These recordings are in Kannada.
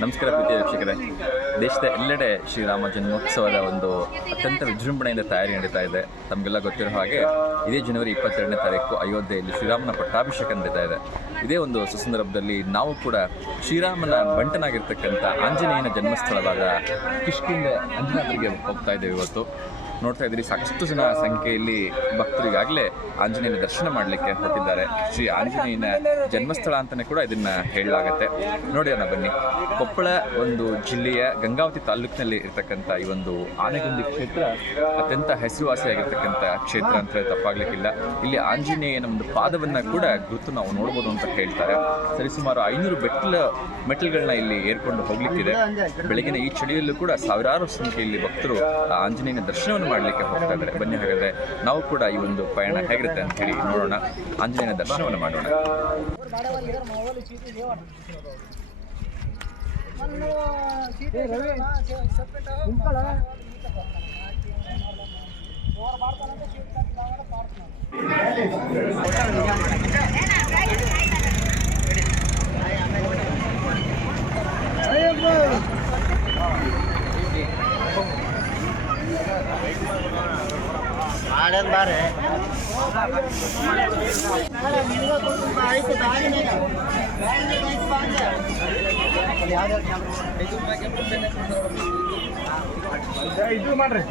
ನಮಸ್ಕಾರ ಪ್ರೀತಿ ವೀಕ್ಷಕರೇ. ದೇಶದ ಎಲ್ಲೆಡೆ ಶ್ರೀರಾಮ ಜನ್ಮೋತ್ಸವದ ಒಂದು ಅತ್ಯಂತ ವಿಜೃಂಭಣೆಯಿಂದ ತಯಾರಿ ನಡೀತಾ ಇದೆ. ತಮಗೆಲ್ಲ ಗೊತ್ತಿರೋ ಹಾಗೆ ಇದೇ ಜನವರಿ ಇಪ್ಪತ್ತೆರಡನೇ ತಾರೀಕು ಅಯೋಧ್ಯೆಯಲ್ಲಿ ಶ್ರೀರಾಮನ ಪಟ್ಟಾಭಿಷೇಕ ನಡೀತಾ ಇದೆ. ಇದೇ ಒಂದು ಸುಸಂದರ್ಭದಲ್ಲಿ ನಾವು ಕೂಡ ಶ್ರೀರಾಮನ ಬಂಟನಾಗಿರ್ತಕ್ಕಂಥ ಆಂಜನೇಯನ ಜನ್ಮಸ್ಥಳವಾದ ಕಿಷ್ಕಿಂದೆ ಅಂಜನಾದ್ರಿಗೆ ಹೋಗ್ತಾ ಇದ್ದೇವೆ ಇವತ್ತು. ನೋಡ್ತಾ ಇದ್ದೀರಿ. ಸಾಕಷ್ಟು ಜನ ಸಂಖ್ಯೆಯಲ್ಲಿ ಭಕ್ತರಿಗಾಗಲೇ ಆಂಜನೇಯನ ದರ್ಶನ ಮಾಡಲಿಕ್ಕೆ ಹೊರಟಿದ್ದಾರೆ. ಶ್ರೀ ಆಂಜನೇಯನ ಜನ್ಮಸ್ಥಳ ಅಂತಲೇ ಕೂಡ ಇದನ್ನ ಹೇಳಲಾಗತ್ತೆ. ನೋಡೋಣ ಬನ್ನಿ. ಕೊಪ್ಪಳ ಒಂದು ಜಿಲ್ಲೆಯ ಗಂಗಾವತಿ ತಾಲೂಕಿನಲ್ಲಿ ಇರ್ತಕ್ಕಂಥ ಈ ಒಂದು ಆನೆಗುಂದಿ ಕ್ಷೇತ್ರ ಅತ್ಯಂತ ಹೆಸರುವಾಸಿಯಾಗಿರ್ತಕ್ಕಂಥ ಕ್ಷೇತ್ರ ಅಂತ ಹೇಳಿ ತಪ್ಪಾಗ್ಲಿಕ್ಕಿಲ್ಲ. ಇಲ್ಲಿ ಆಂಜನೇಯನ ಒಂದು ಪಾದವನ್ನು ಕೂಡ ಗುರುತು ನಾವು ನೋಡ್ಬೋದು ಅಂತ ಹೇಳ್ತಾರೆ. ಸರಿಸುಮಾರು ಐನೂರು ಬೆಟ್ಟಲ ಮೆಟ್ಟಲುಗಳನ್ನ ಇಲ್ಲಿ ಏರ್ಕೊಂಡು ಹೋಗ್ಲಿಕ್ಕಿದೆ. ಬೆಳಗಿನ ಈ ಚಳಿಯಲ್ಲೂ ಕೂಡ ಸಾವಿರಾರು ಸಂಖ್ಯೆಯಲ್ಲಿ ಭಕ್ತರು ಆಂಜನೇಯನ ದರ್ಶನವನ್ನು ಮಾಡಲಿಕ್ಕೆ ಹೋಗ್ತಾ ಇದ್ದಾರೆ. ಬನ್ನಿ ಹಾಗಾದ್ರೆ ನಾವು ಕೂಡ ಈ ಒಂದು ಪಯಣ ಹೇಗಿರುತ್ತೆ ಅಂತ ಹೇಳಿ ನೋಡೋಣ. ಆಂಜನೇಯನ ದರ್ಶನವನ್ನು ಮಾಡೋಣ. ಮಾಡೇನ್ ಬಾರೆ ಇದು ಮಾಡ್ರಿ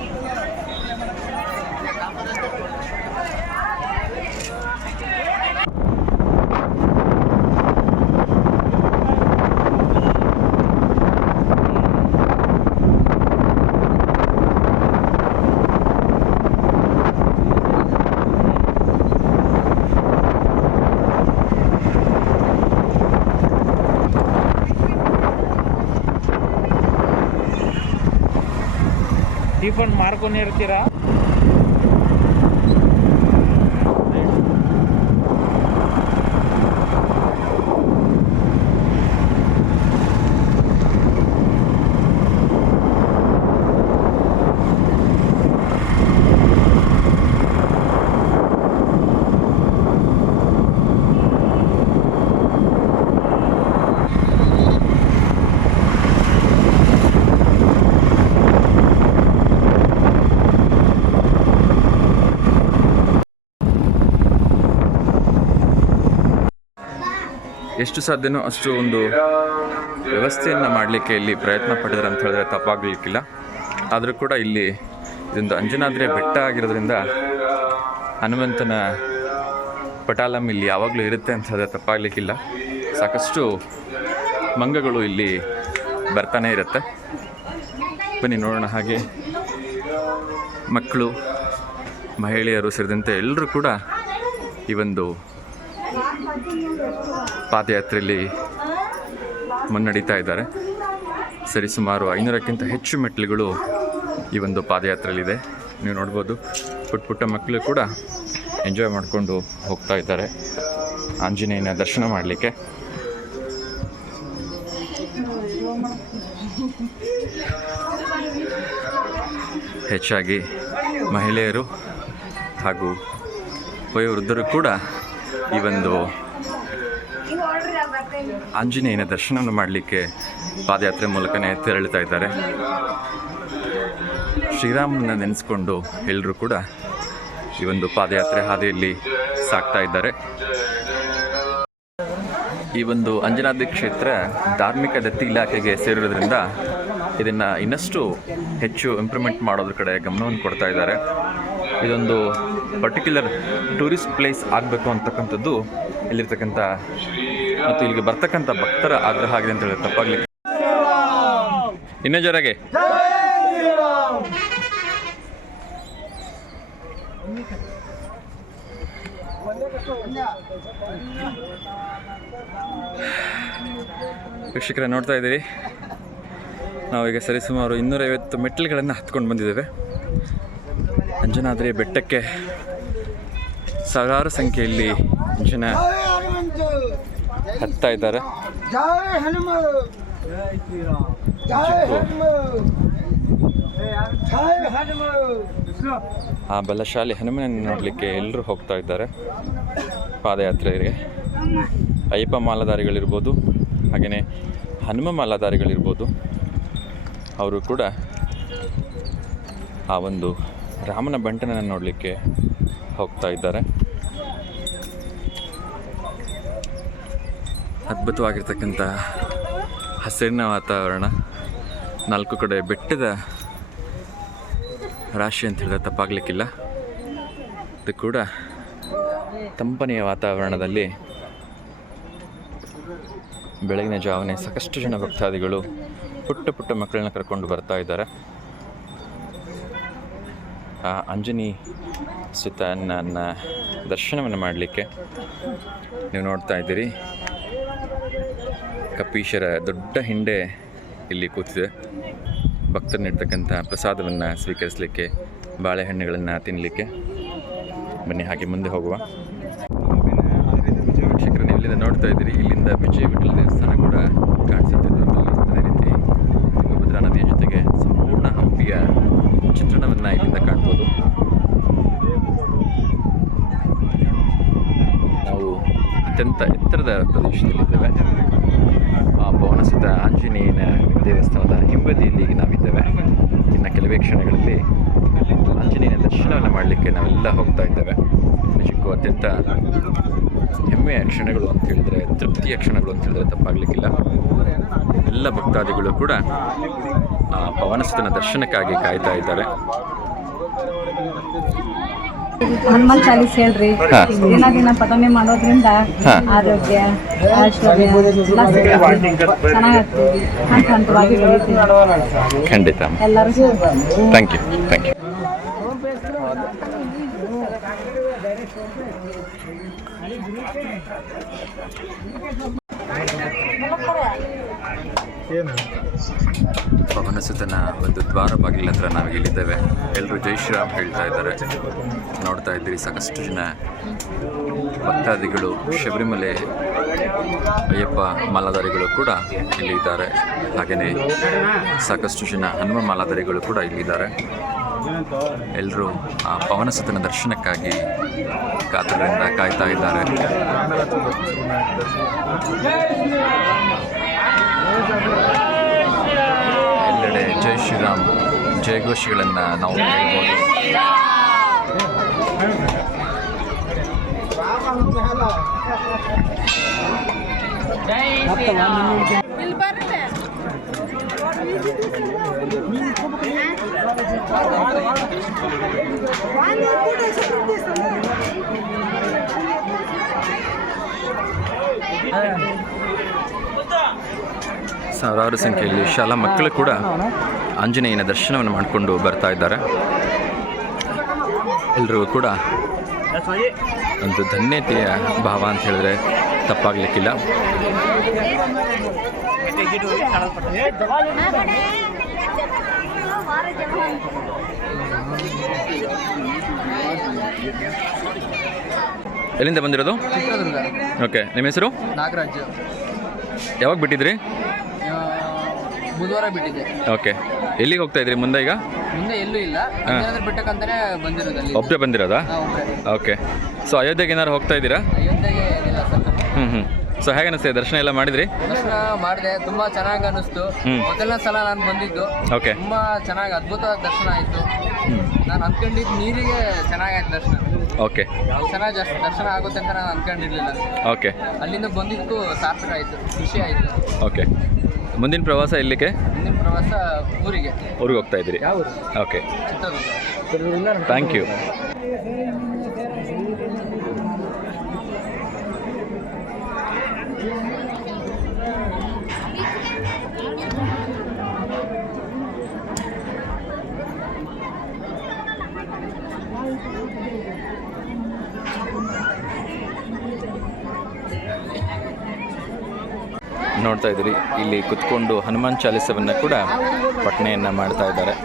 पण மார்க் ஒன்று ಎಷ್ಟು ಸಾಧ್ಯನೋ ಅಷ್ಟು ಒಂದು ವ್ಯವಸ್ಥೆಯನ್ನು ಮಾಡಲಿಕ್ಕೆ ಇಲ್ಲಿ ಪ್ರಯತ್ನ ಪಡೆದ್ರೆ ಅಂತ ಹೇಳಿದ್ರೆ ತಪ್ಪಾಗಲಿಕ್ಕಿಲ್ಲ. ಆದರೂ ಕೂಡ ಇಲ್ಲಿ ಇದೊಂದು ಅಂಜನಾದ್ರಿ ಬೆಟ್ಟ ಆಗಿರೋದ್ರಿಂದ ಹನುಮಂತನ ಪಟಾಲಂ ಇಲ್ಲಿ ಯಾವಾಗಲೂ ಇರುತ್ತೆ ಅಂತ ಹೇಳಿದ್ರೆ ತಪ್ಪಾಗಲಿಕ್ಕಿಲ್ಲ. ಸಾಕಷ್ಟು ಮಂಗಗಳು ಇಲ್ಲಿ ಬರ್ತಾನೆ ಇರುತ್ತೆ. ಬನ್ನಿ ನೋಡೋಣ ಹಾಗೆ ಮಕ್ಕಳು, ಮಹಿಳೆಯರು ಸೇರಿದಂತೆ ಎಲ್ಲರೂ ಕೂಡ ಈ ಒಂದು ಪಾದಯಾತ್ರೆಯಲ್ಲಿ ಮುನ್ನಡೀತಾ ಇದ್ದಾರೆ. ಸರಿಸುಮಾರು ಐನೂರಕ್ಕಿಂತ ಹೆಚ್ಚು ಮೆಟ್ಟಿಲುಗಳು ಈ ಒಂದು ಪಾದಯಾತ್ರೆಯಲ್ಲಿದೆ. ನೀವು ನೋಡ್ಬೋದು, ಪುಟ್ಟ ಪುಟ್ಟ ಮಕ್ಕಳು ಕೂಡ ಎಂಜಾಯ್ ಮಾಡಿಕೊಂಡು ಹೋಗ್ತಾ ಇದ್ದಾರೆ. ಆಂಜನೇಯನ ದರ್ಶನ ಮಾಡಲಿಕ್ಕೆ. ಹೆಚ್ಚಾಗಿ ಮಹಿಳೆಯರು ಹಾಗೂ ವಯೋವೃದ್ಧರು ಕೂಡ ಈ ಒಂದು ಆಂಜನೇಯನ ದರ್ಶನವನ್ನು ಮಾಡಲಿಕ್ಕೆ ಪಾದಯಾತ್ರೆ ಮೂಲಕನೇ ತೆರಳುತ್ತಾ ಇದ್ದಾರೆ. ಶ್ರೀರಾಮನ ನೆನೆಸ್ಕೊಂಡು ಎಲ್ಲರೂ ಕೂಡ ಈ ಒಂದು ಪಾದಯಾತ್ರೆ ಹಾದಿಯಲ್ಲಿ ಸಾಕ್ತಾ ಇದ್ದಾರೆ. ಈ ಒಂದು ಅಂಜನಾದ್ರಿ ಕ್ಷೇತ್ರ ಧಾರ್ಮಿಕ ದತ್ತಿ ಇಲಾಖೆಗೆ ಸೇರಿರೋದ್ರಿಂದ ಇದನ್ನು ಇನ್ನಷ್ಟು ಹೆಚ್ಚು ಇಂಪ್ರೂವ್ಮೆಂಟ್ ಮಾಡೋದ್ರ ಕಡೆ ಗಮನವನ್ನು ಕೊಡ್ತಾ ಇದ್ದಾರೆ. ಇದೊಂದು ಪರ್ಟಿಕ್ಯುಲರ್ ಟೂರಿಸ್ಟ್ ಪ್ಲೇಸ್ ಆಗಬೇಕು ಅಂತಕ್ಕಂಥದ್ದು ಇಲ್ಲಿರ್ತಕ್ಕಂಥ ಮತ್ತು ಇಲ್ಲಿಗೆ ಬರ್ತಕ್ಕಂಥ ಭಕ್ತರ ಆಗ್ರಹ ಆಗಿದೆ ಅಂತ ಹೇಳಿದ್ರೆ ತಪ್ಪಾಗ್ಲಿ ಇನ್ನೂ ಜೋರಾಗೆ ವೀಕ್ಷಕರೇ, ನೋಡ್ತಾ ಇದ್ದೀರಿ? ನಾವೀಗ ಸರಿಸುಮಾರು ಇನ್ನೂರೈವತ್ತು ಮೆಟ್ಟಿಲುಗಳನ್ನು ಹತ್ಕೊಂಡು ಬಂದಿದ್ದೇವೆ. ಅಂಜನಾದ್ರಿ ಬೆಟ್ಟಕ್ಕೆ ಸಾವಿರಾರು ಸಂಖ್ಯೆಯಲ್ಲಿ ಜನ ಹತ್ತಾ ಇದ್ದಾರೆ. ಆ ಬಲಶಾಲಿ ಹನುಮನನ್ನು ನೋಡಲಿಕ್ಕೆ ಎಲ್ಲರೂ ಹೋಗ್ತಾ ಇದ್ದಾರೆ. ಪಾದಯಾತ್ರೆಗೆ. ಅಯ್ಯಪ್ಪ ಮಾಲಧಾರಿಗಳಿರ್ಬೋದು ಹಾಗೆಯೇ ಹನುಮ ಮಾಲಾಧಾರಿಗಳಿರ್ಬೋದು. ಅವರು ಕೂಡ ಆ ಒಂದು ರಾಮನ ಬಂಟನನ್ನು ನೋಡಲಿಕ್ಕೆ ಹೋಗ್ತಾ ಇದ್ದಾರೆ. ಅದ್ಭುತವಾಗಿರ್ತಕ್ಕಂಥ ಹಸಿರಿನ ವಾತಾವರಣ ನಾಲ್ಕು ಕಡೆ ಬೆಟ್ಟದ ರಾಶಿ ಅಂತ ಹೇಳಿದ್ರೆ ತಪ್ಪಾಗಲಿಕ್ಕಿಲ್ಲ. ಇದು ಕೂಡ ತಂಪನೆಯ ವಾತಾವರಣದಲ್ಲಿ ಬೆಳಗಿನ ಜಾವನೆ ಸಾಕಷ್ಟು ಜನ ಭಕ್ತಾದಿಗಳು ಪುಟ್ಟ ಪುಟ್ಟ ಮಕ್ಕಳನ್ನ ಕರ್ಕೊಂಡು ಬರ್ತಾ ಇದ್ದಾರೆ. ಆ ಅಂಜನಿ ನನ್ನ ದರ್ಶನವನ್ನು ಮಾಡಲಿಕ್ಕೆ ನೀವು ನೋಡ್ತಾ ಇದ್ದೀರಿ. ಕಪೀಶರ ದೊಡ್ಡ ಹಿಂಡೆ ಇಲ್ಲಿ ಕೂತಿದೆ. ಭಕ್ತರು ನೀಡ್ತಕ್ಕಂಥ ಪ್ರಸಾದವನ್ನು ಸ್ವೀಕರಿಸಲಿಕ್ಕೆ, ಬಾಳೆಹಣ್ಣುಗಳನ್ನು ತಿನ್ನಲಿಕ್ಕೆ ಬನ್ನಿ, ಹಾಗೆ ಮುಂದೆ ಹೋಗುವ. ವೀಕ್ಷಕರು ನೀವು ಇಲ್ಲಿಂದ ನೋಡ್ತಾ ಇದ್ದೀರಿ, ಇಲ್ಲಿಂದ ವಿಜಯ ವಿಠಲ ದೇವಸ್ಥಾನ ಕೂಡ ಕಾಣಿಸುತ್ತೆ. ಅದೇ ರೀತಿ ತುಂಗಭದ್ರಾ ನದಿಯ ಜೊತೆಗೆ ಸಂಪೂರ್ಣ ಹಂಪಿಯ ಚಿತ್ರಣವನ್ನು ಇಲ್ಲಿಂದ ಕಾಣ್ಬೋದು ನಾವು ಅತ್ಯಂತ ಎತ್ತರದ ಪ್ರದೇಶದಲ್ಲಿದ್ದೇವೆ. ಆ ಭವನಸುತ ಆಂಜನೇಯನ ದೇವಸ್ಥಾನದ ಹಿಂಬದಿಯಲ್ಲಿ ನಾವಿದ್ದೇವೆ. ಇನ್ನು ಕೆಲವೇ ಕ್ಷಣಗಳಲ್ಲಿ ಆಂಜನೇಯನ ದರ್ಶನವನ್ನು ಮಾಡಲಿಕ್ಕೆ ನಾವೆಲ್ಲ ಹೋಗ್ತಾ ಇದ್ದೇವೆ. ನಿಜಕ್ಕೂ ಅತ್ಯಂತ ಹೆಮ್ಮೆಯ ಕ್ಷಣಗಳು ಅಂತ ಹೇಳಿದ್ರೆ, ತೃಪ್ತಿಯ ಕ್ಷಣಗಳು ಅಂತ ಹೇಳಿದ್ರೆ ತಪ್ಪಾಗಲಿಕ್ಕಿಲ್ಲ. ಎಲ್ಲ ಭಕ್ತಾದಿಗಳು ಕೂಡ ಆ ಪವನಸುತನ ದರ್ಶನಕ್ಕಾಗಿ ಕಾಯ್ತಾ ಇದ್ದಾರೆ. ಹನುಮಾನ್ ಚಾಲೀಸ್ ಹೇಳ್ರಿ. ದಿನ ದಿನ ಪಠನೆ ಮಾಡೋದ್ರಿಂದ ಆರೋಗ್ಯ ಐಶ್ವರ್ಯ ಹಂತ ಹಂತವಾಗಿ ಬೆಳಿತೀವಿ. ಖಂಡಿತ. ಎಲ್ಲರೂ ಥ್ಯಾಂಕ್ ಯು ಥ್ಯಾಂಕ್ ಯು ಪವನಸುತನ ಒಂದು ದ್ವಾರ ಬಾಗಿಲ ಹತ್ರ ನಾವು ಎಲ್ಲರೂ ಜೈ ಶ್ರೀರಾಮ್ ಹೇಳ್ತಾ ಇದ್ದಾರೆ. ನೋಡ್ತಾ ಇದ್ದೀರಿ ಸಾಕಷ್ಟು ಜನ ಭಕ್ತಾದಿಗಳು, ಶಬರಿಮಲೆ ಅಯ್ಯಪ್ಪ ಮಾಲಾಧಾರಿಗಳು ಕೂಡ ಇಲ್ಲಿ ಇದ್ದಾರೆ ಹಾಗೆಯೇ ಸಾಕಷ್ಟು ಜನ ಹನುಮ ಮಾಲಾಧಾರಿಗಳು ಕೂಡ ಇಲ್ಲಿದ್ದಾರೆ. ಎಲ್ಲರೂ ಆ ಪವನಸುತನ ದರ್ಶನಕ್ಕಾಗಿ ಕಾತರದಿಂದ ಕಾಯ್ತಾ ಇದ್ದಾರೆ. ಎಲ್ಲೆಡೆ ಜೈ ಶ್ರೀರಾಮ್ ಜಯಘೋಷಿಗಳನ್ನು ನಾವು ಕೇಳ್ಬೋದು ಸಾವಿರಾರು ಸಂಖ್ಯೆಯಲ್ಲಿ ಶಾಲಾ ಮಕ್ಕಳು ಕೂಡ ಆಂಜನೇಯನ ದರ್ಶನವನ್ನು ಮಾಡಿಕೊಂಡು ಬರ್ತಾ ಇದ್ದಾರೆ. ಎಲ್ಲರೂ ಕೂಡ ಒಂದು ಧನ್ಯತೆಯ ಭಾವ ಅಂತ ಹೇಳಿದ್ರೆ ತಪ್ಪಾಗಲಿಕ್ಕಿಲ್ಲ. ಎಲ್ಲಿಂದ ಬಂದಿರೋದು? ಓಕೆ ನಿಮ್ಮ ಹೆಸರು? ನಾಗರಾಜ್. ಯಾವಾಗ ಬಿಟ್ಟಿದ್ರಿ? ಬುಧವಾರ ಬಿಟ್ಟಿದ್ದೆ ಓಕೆ. ಎಲ್ಲಿಗೆ ಹೋಗ್ತಾ ಇದ್ರಿ ಮುಂದೆ ಈಗ? ಮುಂದೆ ಎಲ್ಲೂ ಇಲ್ಲ. ಅಂಜನಾದ್ರಿ ಬೆಟ್ಟಕ್ಕಂತಾನೆ ಬಂದಿರೋದು ಅಲ್ಲಿ. ಒಬ್ಬರೇ ಬಂದಿರೋದಾ? ನಾವು ಒಬ್ರೇ. ಓಕೆ. ಸೊ ಅಯೋಧ್ಯೆಗೆ ಏನಾರು ಹೋಗ್ತಾ ಇದ್ದೀರಾ? ಅಯೋಧ್ಯೆಗೆ ಏನಿಲ್ಲ ಸರ್. ಹ್ಞೂ ಹ್ಞೂ ಸೊ ಹೇಗೆ ಅನಿಸ್ತದೆ ದರ್ಶನ ಎಲ್ಲ ಮಾಡಿದ್ರಿ? ದರ್ಶನ ಮಾಡಿದೆ. ತುಂಬಾ ಚೆನ್ನಾಗಿ ಅನಿಸ್ತು. ಹ್ಮ್. ಮೊದಲನೇ ಸಲ ನಾನು ಬಂದಿದ್ದು. ಓಕೆ. ತುಂಬಾ ಚೆನ್ನಾಗಿ ಅದ್ಭುತವಾದ ದರ್ಶನ ಆಯ್ತು. ನಾನು ಅನ್ಕೊಂಡಿದ್ದು ನೀರಿಗೆ ಚೆನ್ನಾಗಾಯ್ತು ದರ್ಶನ. ಓಕೆ. ಚೆನ್ನಾಗಿ ಜಾಸ್ತಿ ದರ್ಶನ ಆಗುತ್ತೆ ಅಂತ ನಾನು ಅನ್ಕೊಂಡಿರ್ಲಿಲ್ಲ. ಓಕೆ. ಅಲ್ಲಿಂದ ಬಂದಿದ್ದು ಸಾರ್ಥಕ ಆಯ್ತು. ಖುಷಿ ಆಯ್ತು. ಓಕೆ. ಮುಂದಿನ ಪ್ರವಾಸ ಎಲ್ಲಿಗೆ ಮುಂದಿನ ಪ್ರವಾಸ ಊರಿಗೆ. ಊರಿಗೆ ಹೋಗ್ತಾ ಇದ್ದೀರಿ? ಓಕೆ ಥ್ಯಾಂಕ್ ಯು ನೋಡ್ತಾ ಇದ್ದೀರಿ. ಇಲ್ಲಿ ಕುತ್ಕೊಂಡು ಹನುಮಾನ್ ಚಾಲಿಸವನ್ನು ಕೂಡ ಪಠಣೆಯನ್ನು ಮಾಡ್ತಾ ಇದ್ದಾರೆ.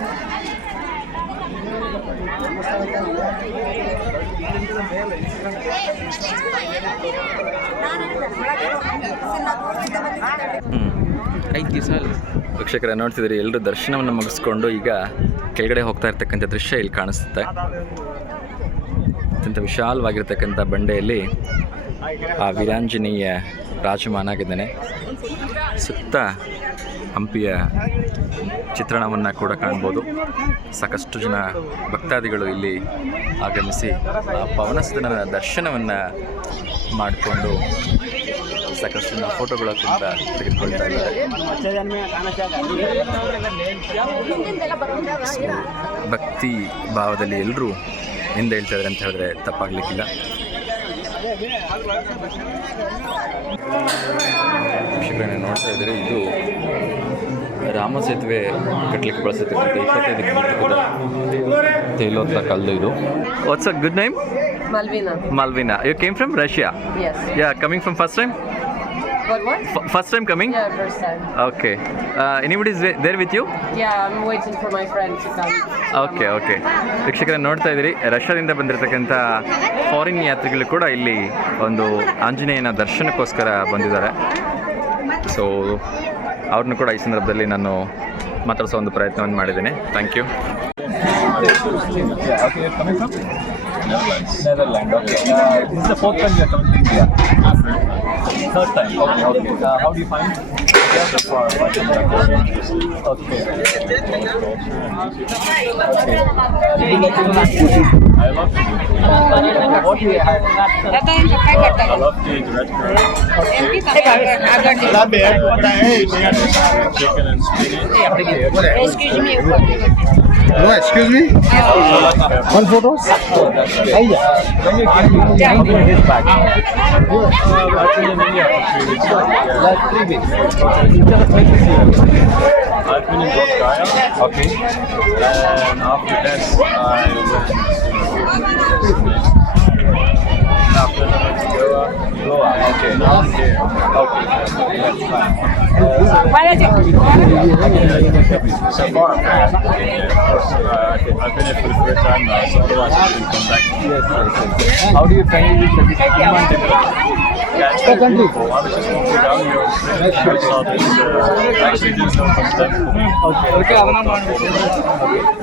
ವೀಕ್ಷಕರ, ನೋಡ್ತಿದ್ದೀರಿ ಎಲ್ಲರೂ ದರ್ಶನವನ್ನು ಮುಗಿಸ್ಕೊಂಡು ಈಗ ಕೆಳಗಡೆ ಹೋಗ್ತಾ ಇರ್ತಕ್ಕಂಥ ದೃಶ್ಯ ಇಲ್ಲಿ ಕಾಣಿಸುತ್ತೆ. ಅತ್ಯಂತ ವಿಶಾಲವಾಗಿರ್ತಕ್ಕಂಥ ಬಂಡೆಯಲ್ಲಿ ಆ ವೀರಾಂಜನೀಯ ರಾಜಮಾನ ಆಗಿದ್ದಾನೆ. ಸುತ್ತ ಹಂಪಿಯ ಚಿತ್ರಣವನ್ನು ಕೂಡ ಕಾಣ್ಬೋದು. ಸಾಕಷ್ಟು ಜನ ಭಕ್ತಾದಿಗಳು ಇಲ್ಲಿ ಆಗಮಿಸಿ ಆ ಪವನಸುತನ ದರ್ಶನವನ್ನು ಮಾಡಿಕೊಂಡು ಸಾಕಷ್ಟು ಜನ ಫೋಟೋಗಳ ಕೂಡ ತೆಗೆದುಕೊಳ್ತಾ ಇದ್ದಾರೆ. ಭಕ್ತಿ ಭಾವದಲ್ಲಿ ಎಲ್ಲರೂ ಹಿಂದೆ ಹೇಳ್ತಾ ಇದ್ದಾರೆ ಅಂತ ಹೇಳಿದ್ರೆ ತಪ್ಪಾಗಲಿಕ್ಕಿಲ್ಲ. ವೀಕ್ಷಕರೇ ನೋಡ್ತಾ ಇದ್ರೆ ಇದು ರಾಮ ಸೇತುವೆ ಕಟ್ಟಲಿಕ್ಕೆ ಬಳಸುತ್ತಿರುವಂಥ ಇಪ್ಪತ್ತೈದು ಕಿಲೋಮೀಟರ್ ಕಲ್ಲು ಇದು. What's a good name Malvina. Malvina you came from Russia Yes. Yeah coming from first time What what? First time coming Yeah, first time. Okay anybody is there with you Yeah, I'm waiting for my friend to come. Okay okay ವೀಕ್ಷಕರ ನೋಡ್ತಾ ಇದ್ದೀರಿ ರಷ್ಯಾದಿಂದ ಬಂದಿರತಕ್ಕಂಥ ಫಾರಿನ್ ಯಾತ್ರಿಗಳು ಕೂಡ ಇಲ್ಲಿ ಒಂದು ಆಂಜನೇಯನ ದರ್ಶನಕ್ಕೋಸ್ಕರ ಬಂದಿದ್ದಾರೆ ಸೊ ಅವ್ರನ್ನೂ ಕೂಡ ಈ ಸಂದರ್ಭದಲ್ಲಿ ನಾನು ಮಾತಾಡಿಸೋ ಒಂದು ಪ್ರಯತ್ನವನ್ನು ಮಾಡಿದ್ದೀನಿ thank you Netherlands. Okay. Uh, this is the fourth time you're coming to India. Third time. Okay. Okay. Uh, how do you find? So far. Okay. Okay. I love do. What do you have? I love eat red curry. Chicken and spinach. Excuse me. No, excuse me. One photo. When you give me, back? Uh, I've been in India for three. Yeah. Like three weeks. I've been in Bulgaria. Okay. And after that, I went Okay. I'm. Okay. That's fine. So uh, I've been- here for the third time now, so otherwise I wouldn't come back. How do you find it? Hanuman temple. Yeah, it's very beautiful. I was just walking down here. I saw this. Uh, actually, there's no from temple. Okay. Okay, okay.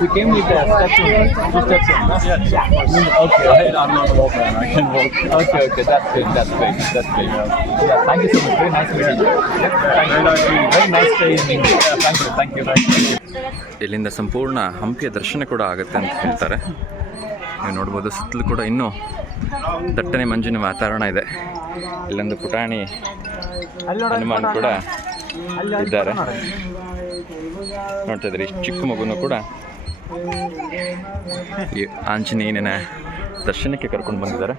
You came with the steps on. Two steps on. Yes, of course. Okay. I, I'm not a walker and I can walk. Okay, okay. That's good. That's great. That's great. Yeah. Thank you so much. Very nice meeting you. Thank you. Very nice meeting you. Very nice stay in India. Yeah, thank you. Thank you. Thank you. ಇಲ್ಲಿಂದ ಸಂಪೂರ್ಣ ಹಂಪಿಯ ದರ್ಶನ ಕೂಡ ಆಗುತ್ತೆ ಅಂತ ಹೇಳ್ತಾರೆ ನೀವು ನೋಡ್ಬೋದು, ಸುತ್ತಲೂ ಕೂಡ ಇನ್ನೂ ದಟ್ಟನೆ ಮಂಜಿನ ವಾತಾವರಣ ಇದೆ. ಇಲ್ಲೊಂದು ಪುಟಾಣಿ ಹನುಮಾನ್ ಕೂಡ ಇದ್ದಾರೆ. ನೋಡ್ತಾ ಇದ್ರಿ ಚಿಕ್ಕ ಮಗುನು ಕೂಡ ಈ ಆಂಜನೇಯನ ದರ್ಶನಕ್ಕೆ ಕರ್ಕೊಂಡು ಬಂದಿದ್ದಾರೆ.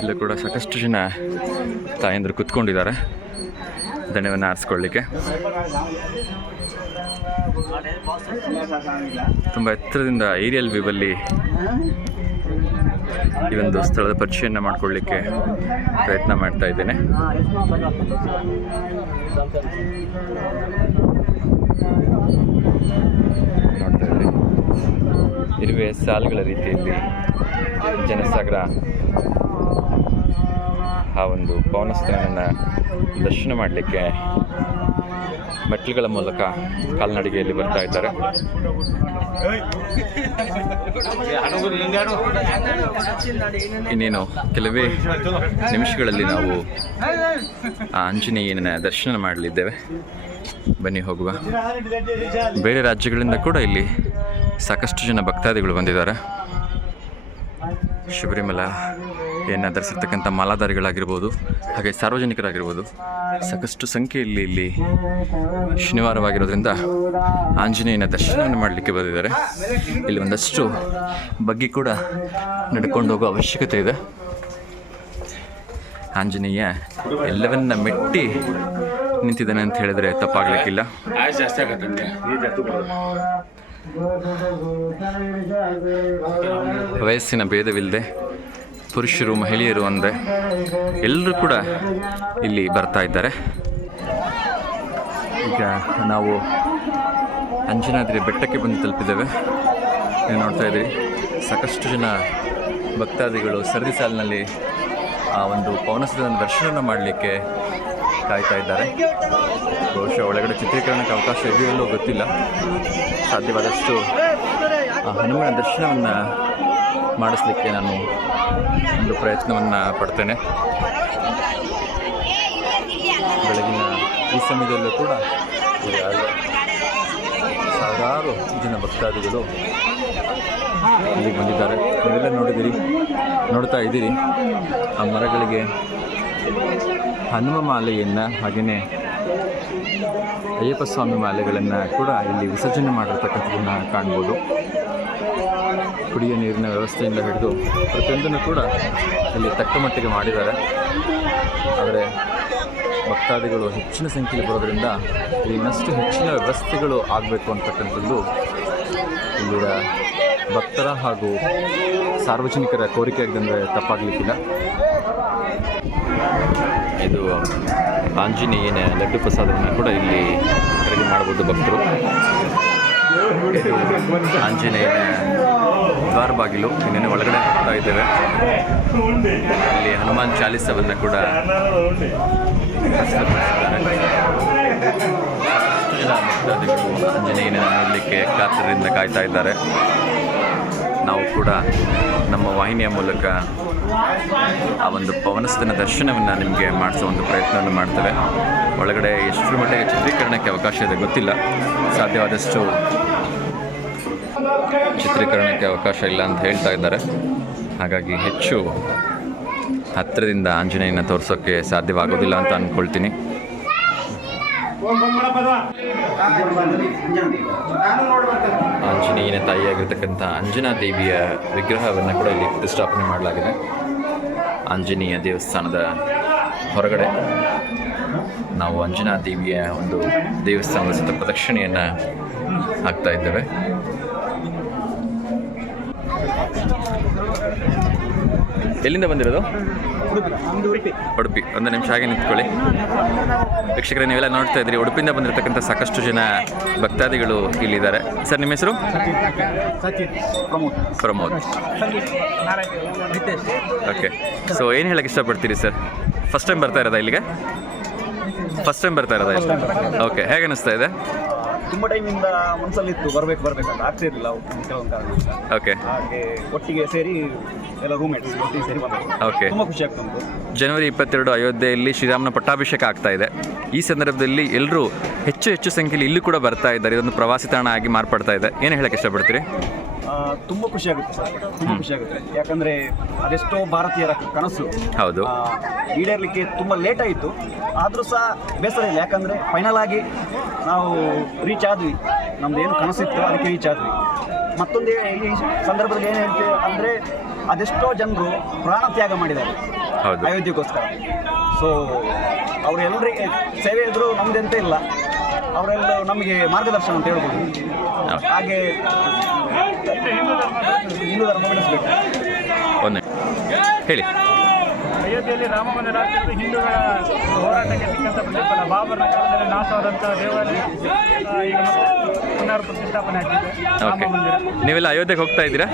ಇಲ್ಲೂ ಕೂಡ ಸಾಕಷ್ಟು ಜನ ತಾಯಂದರು ಕುತ್ಕೊಂಡಿದ್ದಾರೆ. ದಣವನ್ನು ಆರಿಸ್ಕೊಳ್ಳಿಕ್ಕೆ. ತುಂಬ ಎತ್ತರದಿಂದ ಏರಿಯಲ್ ವ್ಯೂವಲ್ಲಿ ಈ ಒಂದು ಸ್ಥಳದ ಪರಿಚಯನ ಮಾಡ್ಕೊಳ್ಳಿಕ್ಕೆ ಪ್ರಯತ್ನ ಮಾಡ್ತಾ ಇದ್ದೇನೆ. ಇರುವೆ ಸಾಲುಗಳ ರೀತಿಯಲ್ಲಿ ಜನಸಾಗರ ಆ ಒಂದು ಪವನಸ್ಥಾನವನ್ನು ದರ್ಶನ ಮಾಡಲಿಕ್ಕೆ ಮೆಟ್ಲುಗಳ ಮೂಲಕ ಕಾಲ್ನಡಿಗೆಯಲ್ಲಿ ಬರ್ತಾ ಇದ್ದಾರೆ. ಇನ್ನೇನು, ಕೆಲವೇ ನಿಮಿಷಗಳಲ್ಲಿ ನಾವು ಆ ಆಂಜನೇಯನ ದರ್ಶನ ಮಾಡಲಿದ್ದೇವೆ. ಬನ್ನಿ ಹೋಗುವ. ಬೇರೆ ರಾಜ್ಯಗಳಿಂದ ಕೂಡ ಇಲ್ಲಿ ಸಾಕಷ್ಟು ಜನ ಭಕ್ತಾದಿಗಳು ಬಂದಿದ್ದಾರೆ. ಶಬರಿಮಲ ಏನು ಧರಿಸಿರ್ತಕ್ಕಂಥ ಮಾಲಾಧಾರಿಗಳಾಗಿರ್ಬೋದು, ಹಾಗೆ ಸಾರ್ವಜನಿಕರಾಗಿರ್ಬೋದು, ಸಾಕಷ್ಟು ಸಂಖ್ಯೆಯಲ್ಲಿ ಇಲ್ಲಿ ಶನಿವಾರವಾಗಿರೋದ್ರಿಂದ ಆಂಜನೇಯನ ದರ್ಶನವನ್ನು ಮಾಡಲಿಕ್ಕೆ ಬಂದಿದ್ದಾರೆ. ಇಲ್ಲಿ ಒಂದಷ್ಟು ಬಗ್ಗೆ ಕೂಡ ನಡ್ಕೊಂಡು ಹೋಗೋ ಅವಶ್ಯಕತೆ ಇದೆ. ಆಂಜನೇಯ ಎಲ್ಲವನ್ನ ಮೆಟ್ಟಿ ನಿಂತಿದ್ದಾನೆ ಅಂತ ಹೇಳಿದ್ರೆ ತಪ್ಪಾಗ್ಲಿಕ್ಕಿಲ್ಲ. ವಯಸ್ಸಿನ ಭೇದವಿಲ್ಲದೆ ಪುರುಷರು, ಮಹಿಳೆಯರು ಅಂದರೆ ಎಲ್ಲರೂ ಕೂಡ ಇಲ್ಲಿ ಬರ್ತಾ ಇದ್ದಾರೆ. ಈಗ ನಾವು ಅಂಜನಾದ್ರಿ ಬೆಟ್ಟಕ್ಕೆ ಬಂದು ತಲುಪಿದ್ದೇವೆ. ನೀವು ನೋಡ್ತಾ ಇದ್ದೀರಿ, ಸಾಕಷ್ಟು ಜನ ಭಕ್ತಾದಿಗಳು ಸರದಿ ಸಾಲಿನಲ್ಲಿ ಆ ಒಂದು ಪವನಸದ ದರ್ಶನ ಮಾಡಲಿಕ್ಕೆ ಕಾಯ್ತಾ ಇದ್ದಾರೆ. ಬಹುಶಃ ಒಳಗಡೆ ಚಿತ್ರೀಕರಣಕ್ಕೆ ಅವಕಾಶ ಇದೆಯಲ್ಲೋ ಗೊತ್ತಿಲ್ಲ. ಸಾಧ್ಯವಾದಷ್ಟು ಆ ಹನುಮನ ದರ್ಶನವನ್ನು ಮಾಡಿಸ್ಲಿಕ್ಕೆ ನಾನು ಒಂದು ಪ್ರಯತ್ನವನ್ನು ಪಡ್ತೇನೆ. ಬೆಳಗಿನ ಈ ಸಮಯದಲ್ಲೂ ಕೂಡ ಸಾವಿರಾರು ಜನ ಭಕ್ತಾದಿಗಳು ಇಲ್ಲಿಗೆ ಬಂದಿದ್ದಾರೆ. ನೀವೆಲ್ಲ ನೋಡಿದಿರಿ, ನೋಡ್ತಾ ಇದ್ದೀರಿ. ಆ ಮರಗಳಿಗೆ ಹನುಮ ಮಾಲೆಯನ್ನು ಹಾಗೆಯೇ ಅಯ್ಯಪ್ಪ ಸ್ವಾಮಿ ಮಾಲೆಗಳನ್ನು ಕೂಡ ಇಲ್ಲಿ ವಿಸರ್ಜನೆ ಮಾಡಿರ್ತಕ್ಕಂಥದ್ದನ್ನು ಕಾಣ್ಬೋದು. ಕುಡಿಯೋ ನೀರಿನ ವ್ಯವಸ್ಥೆಯಿಂದ ಹಿಡಿದು ಪ್ರತಿಯೊಂದನ್ನು ಕೂಡ ಇಲ್ಲಿ ತಕ್ಕ ಮಟ್ಟಿಗೆ ಮಾಡಿದ್ದಾರೆ. ಆದರೆ ಭಕ್ತಾದಿಗಳು ಹೆಚ್ಚಿನ ಸಂಖ್ಯೆಯಲ್ಲಿ ಬರೋದರಿಂದ ಇಲ್ಲಿ ಇನ್ನಷ್ಟು ಹೆಚ್ಚಿನ ವ್ಯವಸ್ಥೆಗಳು ಆಗಬೇಕು ಅಂತಕ್ಕಂಥದ್ದು ಇಲ್ಲಿನ ಭಕ್ತರ ಹಾಗೂ ಸಾರ್ವಜನಿಕರ ಕೋರಿಕೆ ಆಗಿದ್ದಂದರೆ ತಪ್ಪಾಗಲಿಕ್ಕಿಲ್ಲ. ಇದು ಆಂಜನೇಯನ ಲಡ್ಡು ಪ್ರಸಾದವನ್ನು ಕೂಡ ಇಲ್ಲಿ ಖರೀದಿ ಮಾಡ್ಬೋದು ಭಕ್ತರು. ಇದು ಆಂಜನೇಯನ ದ್ವಾರ ಬಾಗಿಲು. ಇನ್ನೇನು ಒಳಗಡೆ ಹೋಗ್ತಾ ಇದ್ದೇವೆ. ಇಲ್ಲಿ ಹನುಮಾನ್ ಚಾಲಿಸವನ್ನು ಕೂಡ ಆಂಜನೇಯನ ನೋಡಲಿಕ್ಕೆ ಕಾತರದಿಂದ ಕಾಯ್ತಾ ಇದ್ದಾರೆ. ನಾವು ಕೂಡ ನಮ್ಮ ವಾಹಿನಿಯ ಮೂಲಕ ಆ ಒಂದು ಪವನಸ್ಥನ ದರ್ಶನವನ್ನು ನಿಮಗೆ ಮಾಡಿಸೋ ಒಂದು ಪ್ರಯತ್ನವನ್ನು ಮಾಡ್ತೇವೆ. ಒಳಗಡೆ ಎಷ್ಟು ಮಟ್ಟಿಗೆ ಚಿತ್ರೀಕರಣಕ್ಕೆ ಅವಕಾಶ ಇದೆ ಗೊತ್ತಿಲ್ಲ. ಸಾಧ್ಯವಾದಷ್ಟು ಚಿತ್ರೀಕರಣಕ್ಕೆ ಅವಕಾಶ ಇಲ್ಲ ಅಂತ ಹೇಳ್ತಾ ಇದ್ದಾರೆ. ಹಾಗಾಗಿ ಹೆಚ್ಚು ಹತ್ತಿರದಿಂದ ಆಂಜನೇಯನ ತೋರಿಸೋಕ್ಕೆ ಸಾಧ್ಯವಾಗೋದಿಲ್ಲ ಅಂತ ಅಂದ್ಕೊಳ್ತೀನಿ ಆಂಜನೇಯನ ತಾಯಿಯಾಗಿರ್ತಕ್ಕಂಥ ಅಂಜನಾ ದೇವಿಯ ವಿಗ್ರಹವನ್ನು ಕೂಡ ಇಲ್ಲಿ ಪ್ರತಿಷ್ಠಾಪನೆ ಮಾಡಲಾಗಿದೆ. ಆಂಜನೇಯ ದೇವಸ್ಥಾನದ ಹೊರಗಡೆ. ನಾವು ಅಂಜನಾ ದೇವಿಯ ಒಂದು ದೇವಸ್ಥಾನದ ಸುತ್ತ ಪ್ರದಕ್ಷಿಣೆಯನ್ನು ಹಾಕ್ತಾ ಇದ್ದೇವೆ. ಎಲ್ಲಿಂದ ಬಂದಿರೋದು? ಉಡುಪಿ. ಒಂದು ನಿಮಿಷ ಹಾಗೆ ನಿಂತ್ಕೊಳ್ಳಿ. ವೀಕ್ಷಕರೇ ನೀವೆಲ್ಲ ನೋಡ್ತಾ ಇದ್ದೀರಿ ಉಡುಪಿಯಿಂದ ಬಂದಿರತಕ್ಕಂಥ ಸಾಕಷ್ಟು ಜನ ಭಕ್ತಾದಿಗಳು ಇಲ್ಲಿದ್ದಾರೆ. ಸರ್ ನಿಮ್ಮ ಹೆಸರು? ಪ್ರಮೋದ್. ಓಕೆ. ಸೊ ಏನು ಹೇಳಕ್ಕೆ ಇಷ್ಟಪಡ್ತೀರಿ ಸರ್? ಫಸ್ಟ್ ಟೈಮ್ ಬರ್ತಾ ಇರೋದಾ ಇಲ್ಲಿಗೆ? ಫಸ್ಟ್ ಟೈಮ್ ಬರ್ತಾ ಇರೋದಾ ಓಕೆ ಹೇಗೆ ಅನಿಸ್ತಾ ಇದೆ? ತುಂಬ ಟೈಮಿಂದ ಮನಸ್ಸಲ್ಲಿತ್ತು ಬರಬೇಕು ಬರ್ಬೇಕಂತ ಆಗ್ತಾ ಇರಲಿಲ್ಲ ಕೆಲವೊಂದು ಕಾರಣದಿಂದ. ಓಕೆ ಹಾಗೆ ಒಟ್ಟಿಗೆ ಸೇರಿ ಎಲ್ಲ ರೂಮ್ಮೇಟ್ಸ್ ಒಟ್ಟಿಗೆ ಸೇರಿ ಓಕೆ ತುಂಬ ಖುಷಿ ಆಗ್ತಾ ಉಂಟು. ಜನವರಿ ಇಪ್ಪತ್ತೆರಡು ಅಯೋಧ್ಯೆಯಲ್ಲಿ ಶ್ರೀರಾಮನ ಪಟ್ಟಾಭಿಷೇಕ ಆಗ್ತಾ ಇದೆ. ಈ ಸಂದರ್ಭದಲ್ಲಿ ಎಲ್ಲರೂ ಹೆಚ್ಚು ಹೆಚ್ಚು ಸಂಖ್ಯೆಯಲ್ಲಿ ಇಲ್ಲೂ ಕೂಡ ಬರ್ತಾ ಇದ್ದಾರೆ. ಇದೊಂದು ಪ್ರವಾಸಿ ತಾಣ ಆಗಿ ಮಾರ್ಪಡ್ತಾ ಇದೆ. ಏನು ಹೇಳಕ್ಕೆ ಇಷ್ಟಪಡ್ತೀರಿ? ತುಂಬ ಖುಷಿ ಆಗುತ್ತೆ ಸರ್. ತುಂಬ ಖುಷಿ ಆಗುತ್ತೆ. ಯಾಕಂದರೆ ಅದೆಷ್ಟೋ ಭಾರತೀಯರ ಕನಸು ಹೌದು. ಈಡೇರ್ಲಿಕ್ಕೆ ತುಂಬ ಲೇಟ್ ಆಯಿತು. ಆದರೂ ಸಹ ಬೇಸರ ಇಲ್ಲ. ಯಾಕಂದರೆ ಫೈನಲ್ ಆಗಿ ನಾವು ರೀಚ್ ಆದ್ವಿ. ನಮ್ದು ಏನು ಕನಸಿತ್ತು ಅದಕ್ಕೆ ರೀಚ್ ಆದ್ವಿ. ಮತ್ತೊಂದು ಈ ಸಂದರ್ಭದಲ್ಲಿ ಏನು ಹೇಳ್ತೀವಿ ಅಂದರೆ ಅದೆಷ್ಟೋ ಜನರು ಪ್ರಾಣ ತ್ಯಾಗ ಮಾಡಿದ್ದಾರೆ ಹೌದು. ಅಯೋಧ್ಯೆಗೋಸ್ಕರ. ಸೊ ಅವರೆಲ್ಲರಿಗೆ ಸೇವೆ ಇದ್ದರೂ ನಮ್ದೆಂತ ಇಲ್ಲ. ಅವರೆಲ್ಲ ನಮಗೆ ಮಾರ್ಗದರ್ಶನ ಅಂತ ಹೇಳ್ಬೋದು. ಹಾಗೆ ಹಿಂದೂ ಧರ್ಮ ಬೆಳೆಸಬೇಕು ಒಂದೇ. ಹೇಳಿ. ಅಯೋಧ್ಯೆಯಲ್ಲಿ ರಾಮ ಮಂದಿರ ಹಿಂದೂಗಳ ಹೋರಾಟಕ್ಕೆ ಸಿಕ್ಕಂಥ ಪ್ರತಿಫಲ. ಬಾಬರ್ನ ಕಾಲದಲ್ಲಿ ನಾಶವಾದಂಥ ದೇವಾಲಯ ಈಗ ಪುನರ್ ಪ್ರತಿಷ್ಠಾಪನೆ ಆಗಿದೆ ರಾಮ ಮಂದಿರ. ನೀವೆಲ್ಲ ಅಯೋಧ್ಯೆಗೆ ಹೋಗ್ತಾ ಇದ್ದೀರಾ?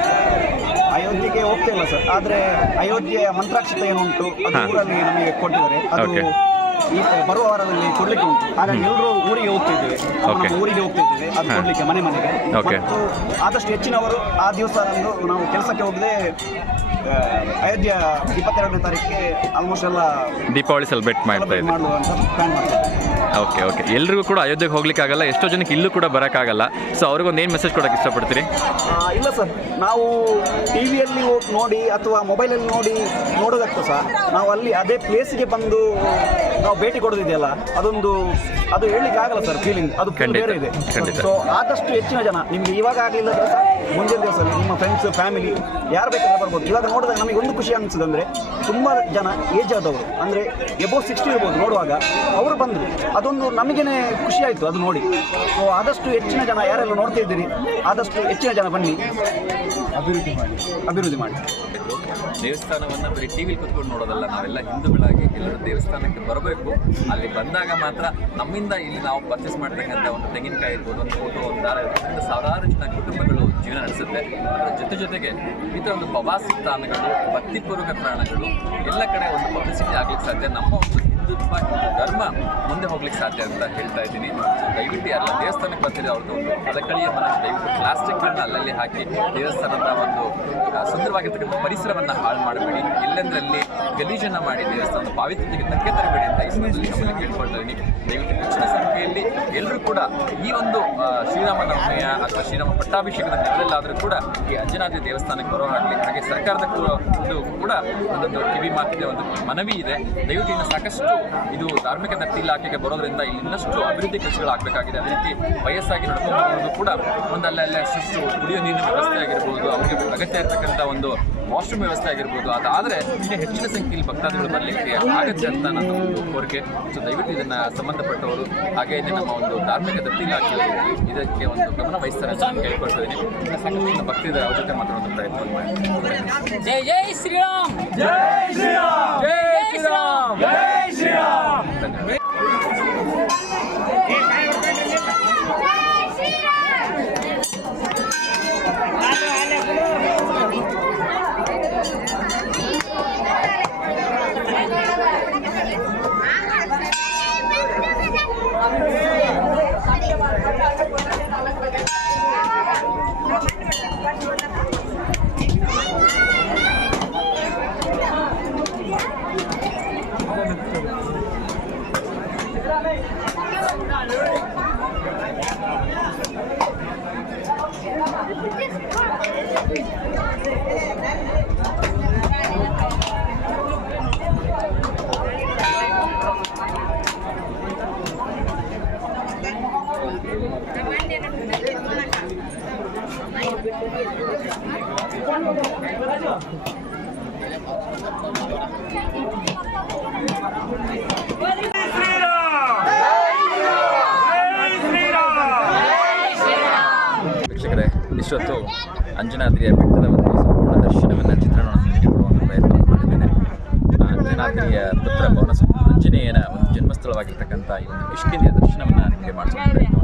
ಅಯೋಧ್ಯೆಗೆ ಹೋಗ್ತಾ ಇಲ್ಲ ಸರ್. ಆದ್ರೆ ಅಯೋಧ್ಯೆಯ ಮಂತ್ರಾಕ್ಷತೆ ಏನುಂಟು ಅದು ಹಾ. ಊರಲ್ಲಿ ನಮಗೆ ಕೊಟ್ಟಿದ್ದಾರೆ. ಅದು. ಈ ಬರುವ ವಾರದಲ್ಲಿ ಕೊಡ್ಲಿಕ್ಕೆ ಉಂಟು. ಹಾಗಾಗಿ ಎಲ್ಲರೂ ಊರಿಗೆ ಹೋಗ್ತಿದ್ದೀವಿ ನಮ್ಮ ಊರಿಗೆ ಹೋಗ್ತಾ ಅದು. ಕೊಡ್ಲಿಕ್ಕೆ ಮನೆ ಮನೆಗೆ. Okay. ಮತ್ತು ಆದಷ್ಟು ಹೆಚ್ಚಿನವರು ಆ ದಿವಸ ನಾವು ಕೆಲಸಕ್ಕೆ ಹೋಗದೆ ಅಯೋಧ್ಯ ಇಪ್ಪತ್ತೆರಡನೇ ತಾರೀಕಿಗೆ ಆಲ್ಮೋಸ್ಟ್ ಎಲ್ಲ ದೀಪಾವಳಿ ಸೆಲೆಬ್ರೇಟ್ ಮಾಡ್ತಾ ಇದ್ದೀವಿ ಪ್ಲಾನ್ ಮಾಡ್ತಾರೆ ಓಕೆ ಓಕೆ ಎಲ್ರಿಗೂ ಕೂಡ ಅಯೋಧ್ಯೆಗೆ ಹೋಗ್ಲಿಕ್ಕಾಗಲ್ಲ ಎಷ್ಟೋ ಜನಕ್ಕೆ ಇಲ್ಲೂ ಕೂಡ ಬರೋಕ್ಕಾಗಲ್ಲ. ಸೊ ಅವ್ರಿಗೊಂದು ಏನು ಮೆಸೇಜ್ ಕೊಡೋಕೆ ಇಷ್ಟಪಡ್ತೀರಿ? ಆ, ಇಲ್ಲ ಸರ್ ನಾವು ಟಿ ವಿಯಲ್ಲಿ ನೋಡಿ ಅಥವಾ ಮೊಬೈಲಲ್ಲಿ ನೋಡಿ ನೋಡೋದಕ್ಕೂ ಸಹ ನಾವು ಅಲ್ಲಿ ಅದೇ ಪ್ಲೇಸಿಗೆ ಬಂದು ನಾವು ಭೇಟಿ ಕೊಡೋದಿದೆಯಲ್ಲ ಅದೊಂದು ಅದು ಹೇಳಲಿಕ್ಕೆ ಆಗಲ್ಲ ಸರ್ ಫೀಲಿಂಗ್ ಅದು full ಖಂಡಿತ, ಬೇರೆ ಇದೆ. ಖಂಡಿತ. ಸೊ ಆದಷ್ಟು ಹೆಚ್ಚಿನ ಜನ ನಿಮಗೆ ಇವಾಗ ಆಗಲಿಲ್ಲ ಸಹ ಮುಂದಿನ ದಿವಸ ನಿಮ್ಮ ಫ್ರೆಂಡ್ಸ್ ಫ್ಯಾಮಿಲಿ ಯಾರು ಬೇಕಾದ್ರೆ ಬರ್ಬೋದು. ಇವಾಗ ನೋಡಿದಾಗ ನಮಗೆ ಒಂದು ಖುಷಿ ಅನಿಸೋದಂದ್ರೆ ತುಂಬ ಜನ ಏಜ್ ಆದವರು ಅಂದರೆ ಎಬೋ ಸಿಕ್ಸ್ಟಿ ಇರ್ಬೋದು ನೋಡುವಾಗ ಅವರು ಬಂದರು. ಅದೊಂದು ನಮಗೇನೆ ಖುಷಿ ಆಯಿತು ಅದು ನೋಡಿ. ಸೊ ಆದಷ್ಟು ಹೆಚ್ಚಿನ ಜನ ಯಾರೆಲ್ಲ ನೋಡ್ತಾ ಇದ್ದೀರಿ ಆದಷ್ಟು ಹೆಚ್ಚಿನ ಜನ ಬನ್ನಿ. ಅಭಿವೃದ್ಧಿ ಮಾಡಿ. ಅಭಿವೃದ್ಧಿ ಮಾಡಿ. ದೇವಸ್ಥಾನವನ್ನು ಬರೀ ಟಿ ವಿಲಿ ಕುತ್ಕೊಂಡು ನೋಡೋದಲ್ಲ ನಾವೆಲ್ಲ ಹಿಂದೂಗಳಾಗಿ ಎಲ್ಲರೂ ದೇವಸ್ಥಾನಕ್ಕೆ ಬರಬೇಕು. ಅಲ್ಲಿ ಬಂದಾಗ ಮಾತ್ರ ನಮ್ಮಿಂದ ಇಲ್ಲಿ ನಾವು ಪರ್ಚೇಸ್ ಮಾಡ್ತಕ್ಕಂಥ ಒಂದು ತೆಂಗಿನಕಾಯಿ ಇರ್ಬೋದು ಒಂದು ಫೋಟೋ ಒಂದು ದಾರ ಇರ್ಬೋದು. ಸಾವಿರಾರು ಜನ ಕುಟುಂಬಗಳು ಜೀವನ ನಡೆಸುತ್ತೆ. ಅದರ ಜೊತೆ ಜೊತೆಗೆ ಈ ಥರ ಒಂದು ಪ್ರವಾಸಿ ತಾಣಗಳು ಭಕ್ತಿಪೂರ್ವಕ ತಾಣಗಳು ಎಲ್ಲ ಕಡೆ ಒಂದು ಪಬ್ಲಿಸಿಟಿ ಆಗ್ಲಿಕ್ಕೆ ಸಾಧ್ಯ ನಮ್ಮ ಒಂದು ಹಿಂದೂ ಧರ್ಮ ಮುಂದೆ ಹೋಗ್ಲಿಕ್ಕೆ ಸಾಧ್ಯ ಅಂತ ಹೇಳ್ತಾ ಇದ್ದೀನಿ. ದಯವಿಟ್ಟು ಎಲ್ಲ ದೇವಸ್ಥಾನಕ್ಕೆ ಬರ್ತೀರಿ ಅವ್ರದ್ದು ಒಂದು ಕಳಕಳಿಯ ಮನ ದಯವಿಟ್ಟು ಪ್ಲಾಸ್ಟಿಕ್ಗಳನ್ನ ಅಲ್ಲಲ್ಲಿ ಹಾಕಿ ದೇವಸ್ಥಾನದ ಒಂದು ಸುಂದರವಾಗಿರ್ತಕ್ಕಂಥ ಪರಿಸರವನ್ನು ಹಾಳು ಮಾಡಬೇಡಿ. ಎಲ್ಲೆಂದರಲ್ಲಿ ಗಲೀಜನ್ನ ಮಾಡಿ ದೇವಸ್ಥಾನದ ಪಾವಿತ್ರ್ಯತೆಗೆ ಧಕ್ಕೆ ತರಬೇಡಿ ಅಂತ ಈ ಸಂದರ್ಭದಲ್ಲಿ ನಮ್ಮಲ್ಲಿ ಕೇಳ್ಕೊಳ್ತಾ ಇದ್ದೀನಿ. ದಯವಿಟ್ಟು ಹೆಚ್ಚಿನ ಸಂಖ್ಯೆಯಲ್ಲಿ ಎಲ್ಲರೂ ಕೂಡ ಈ ಒಂದು ಶ್ರೀರಾಮ ಶ್ರೀರಾಮನವಮಿಯ ಅಥವಾ ಶ್ರೀರಾಮ ಪಟ್ಟಾಭಿಷೇಕದ ನೆರಳಲ್ಲಾದರೂ ಕೂಡ ಈ ಅಂಜನಾದ್ರಿ ದೇವಸ್ಥಾನಕ್ಕೆ ಬರೋ ಹಾಗೆ ಸರ್ಕಾರದ ಕೂಡ ಒಂದು ಕೂಡ ಒಂದೊಂದು ಕಿವಿ ಮಾತಿದೆ ಒಂದು ಮನವಿ ಇದೆ. ದಯವಿಟ್ಟು ಇನ್ನು ಸಾಕಷ್ಟು ಇದು ಧಾರ್ಮಿಕ ದತ್ತಿ ಇಲಾಖೆಗೆ ಬರೋದ್ರಿಂದ ಇಲ್ಲಿ ಇನ್ನಷ್ಟು ಅಭಿವೃದ್ಧಿ ಕೆಲಸಗಳಾಗಬೇಕಾಗಿದೆ ಅದೇ ರೀತಿ ವಯಸ್ಸಾಗಿ ನಡ್ಕೊಂಡು ಕೂಡ ಒಂದಲ್ಲೇ ಅಷ್ಟು ಕುಡಿಯೋ ನೀರಿನ ವ್ಯವಸ್ಥೆ ಆಗಿರ್ಬೋದು ಅವರಿಗೆ ಅಗತ್ಯ ಇರತಕ್ಕಂಥ ಒಂದು ವಾಶ್ರೂಮ್ ವ್ಯವಸ್ಥೆ ಆಗಿರ್ಬೋದು. ಅದಾದರೆ ಇನ್ನೂ ಹೆಚ್ಚಿನ ಸಂಖ್ಯೆಯಲ್ಲಿ ಭಕ್ತಾದಿಗಳು ಬರಲಿಕ್ಕೆ ಆಗತ್ತೆ ಅಂತ ನನ್ನ ಒಂದು ಕೋರಿಕೆ. ಸೊ ದಯವಿಟ್ಟು ಇದನ್ನು ಸಂಬಂಧಪಟ್ಟವರು ಹಾಗೆ ನಮ್ಮ ಒಂದು ಧಾರ್ಮಿಕ ದತ್ತಿ ಇಲಾಖೆಯವರು ಇದಕ್ಕೆ ಒಂದು ಗಮನ ವಹಿಸ್ತಾರೆ ಅಂತ ನಾನು ಕೇಳ್ಕೊಳ್ತಾ ಇದ್ದೀನಿ. ಸಾಕಷ್ಟು ಜನ ಭಕ್ತಿದ್ದಾರೆ ಅವ್ರ ಜೊತೆ ಮಾತಾಡೋದು ಪ್ರಯತ್ನ ಮಾಡ್ತೀನಿ. ಜೈ ಜೈ ಶ್ರೀರಾಮ್! ಜೈ ಶ್ರೀರಾಮ್! ಜೈ ಶ್ರೀರಾಮ್! ವೀಕ್ಷಕರೇ ಇಷ್ಟೊತ್ತು ಅಂಜನಾದ್ರಿಯ ಬೆಟ್ಟದ ಒಂದು ಸಂಪೂರ್ಣ ದರ್ಶನವನ್ನು ಚಿತ್ರಣವನ್ನು ನೀಡಿಕೊಳ್ಳುವ ಪ್ರಯತ್ನ ಮಾಡಿದ್ದೇನೆ ಅಂಜನಾದ್ರಿಯ ಪುತ್ರ ಭವನ ಅಂಜನೇಯನ ಒಂದು ಜನ್ಮಸ್ಥಳವಾಗಿರ್ತಕ್ಕಂಥ ಈ ಒಂದು ದರ್ಶನವನ್ನು ನಿಮಗೆ ಮಾಡಿದ್ದೇನೆ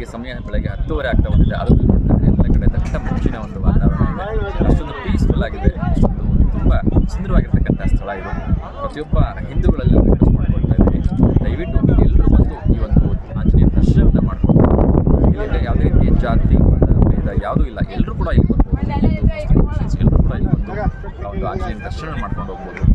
ಈಗ ಸಮಯ ಬೆಳಗ್ಗೆ ಹತ್ತುವರೆ ಆಗ್ತಾ ಬಂದಿದೆ. ಅದು ನೋಡ್ತಾ ಇದ್ರೆ ಎಲ್ಲ ಕಡೆ ದಟ್ಟ ಮುಂಚಿನ ಒಂದು ವಾತಾವರಣ ಇದೆ. ಅಷ್ಟೊಂದು ಪೀಸ್ಫುಲ್ ಆಗಿದೆ. ಅಷ್ಟೊಂದು ತುಂಬ ಸುಂದರವಾಗಿರ್ತಕ್ಕಂಥ ಸ್ಥಳ ಇದು. ಪ್ರತಿಯೊಬ್ಬ ಹಿಂದೂಗಳಲ್ಲಿ ಇದ್ದೀವಿ. ದಯವಿಟ್ಟು ಎಲ್ಲರೂ ಬಂದು ಈ ಒಂದು ಆಂಜನೇಯ ದರ್ಶನವನ್ನು ಮಾಡಿಕೊಂಡು ಇಲ್ಲಿ ಯಾವುದೇ ರೀತಿಯ ಜಾತಿ ಭೇದ ಯಾವುದೂ ಇಲ್ಲ. ಎಲ್ಲರೂ ಕೂಡ ಇಲ್ಲಿ ಕ್ರಿಶ್ಚಿಯನ್ಸ್ ಎಲ್ಲರೂ ಕೂಡ ಇಲ್ಲಿ ಬಂದು ಒಂದು ಆಂಜನೇಯ ದರ್ಶನ ಮಾಡ್ಕೊಂಡು ಹೋಗ್ಬೋದು.